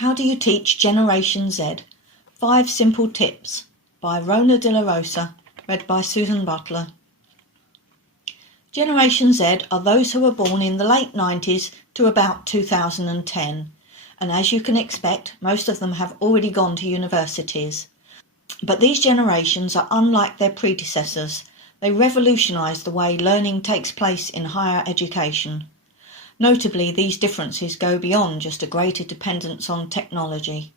How do you teach Generation Z? 5 Simple Tips by Rona de la Rosa, read by Susan Butler. Generation Z are those who were born in the late 90s to about 2010, and as you can expect, most of them have already gone to universities. But these generations are unlike their predecessors. They revolutionised the way learning takes place in higher education. Notably, these differences go beyond just a greater dependence on technology.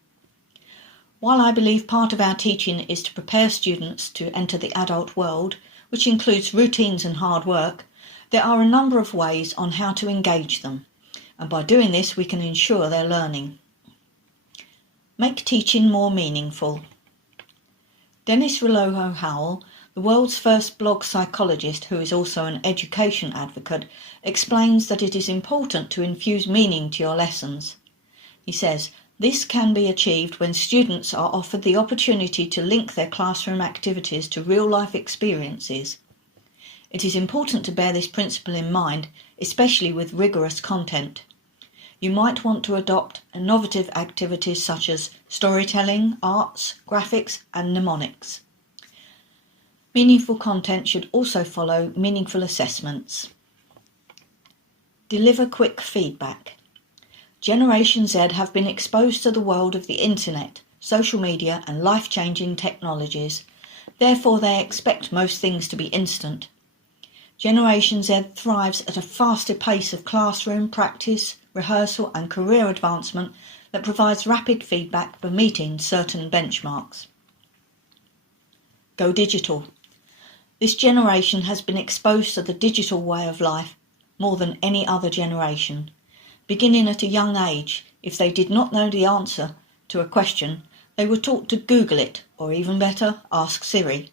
While I believe part of our teaching is to prepare students to enter the adult world, which includes routines and hard work, there are a number of ways on how to engage them, and by doing this we can ensure their learning. Make teaching more meaningful. Relojo-howell, the world's first blog psychologist who is also an education advocate, explains that it is important to infuse meaning to your lessons. He says, this can be achieved when students are offered the opportunity to link their classroom activities to real-life experiences. It is important to bear this principle in mind, especially with rigorous content. You might want to adopt innovative activities such as storytelling, arts, graphics, and mnemonics. Meaningful content should also follow meaningful assessments. Deliver quick feedback. Generation Z have been exposed to the world of the internet, social media, and life-changing technologies. Therefore, they expect most things to be instant. Generation Z thrives at a faster pace of classroom practice, rehearsal, and career advancement that provides rapid feedback for meeting certain benchmarks. Go digital. This generation has been exposed to the digital way of life more than any other generation. Beginning at a young age, if they did not know the answer to a question, they were taught to Google it, or even better, ask Siri.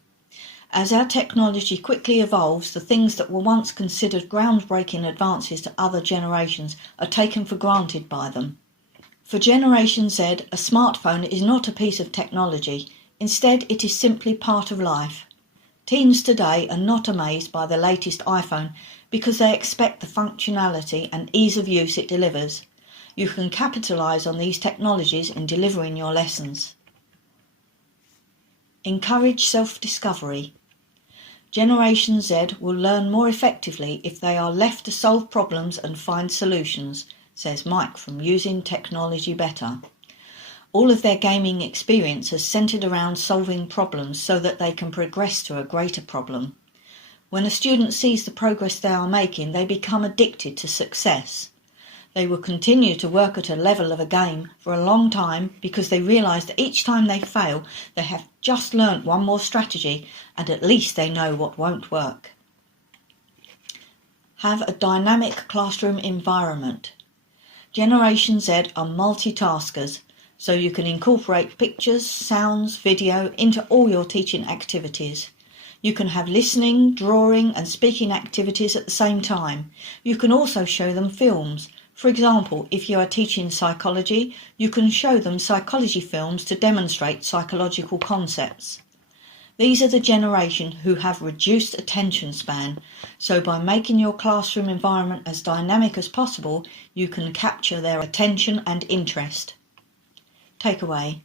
As our technology quickly evolves, the things that were once considered groundbreaking advances to other generations are taken for granted by them. For Generation Z, a smartphone is not a piece of technology. Instead, it is simply part of life. Teens today are not amazed by the latest iPhone because they expect the functionality and ease of use it delivers. You can capitalise on these technologies in delivering your lessons. Encourage self-discovery. Generation Z will learn more effectively if they are left to solve problems and find solutions, says Mike from Using Technology Better. All of their gaming experience has centred around solving problems so that they can progress to a greater problem. When a student sees the progress they are making, they become addicted to success. They will continue to work at a level of a game for a long time because they realise that each time they fail, they have just learnt one more strategy and at least they know what won't work. Have a dynamic classroom environment. Generation Z are multitaskers, so you can incorporate pictures, sounds, video into all your teaching activities. You can have listening, drawing and speaking activities at the same time. You can also show them films. For example, if you are teaching psychology, you can show them psychology films to demonstrate psychological concepts. These are the generation who have reduced attention span, so by making your classroom environment as dynamic as possible, you can capture their attention and interest. Takeaway.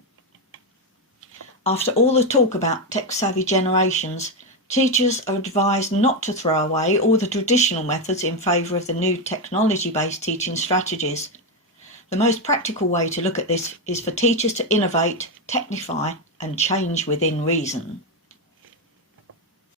After all the talk about tech-savvy generations, teachers are advised not to throw away all the traditional methods in favour of the new technology-based teaching strategies. The most practical way to look at this is for teachers to innovate, technify and change within reason.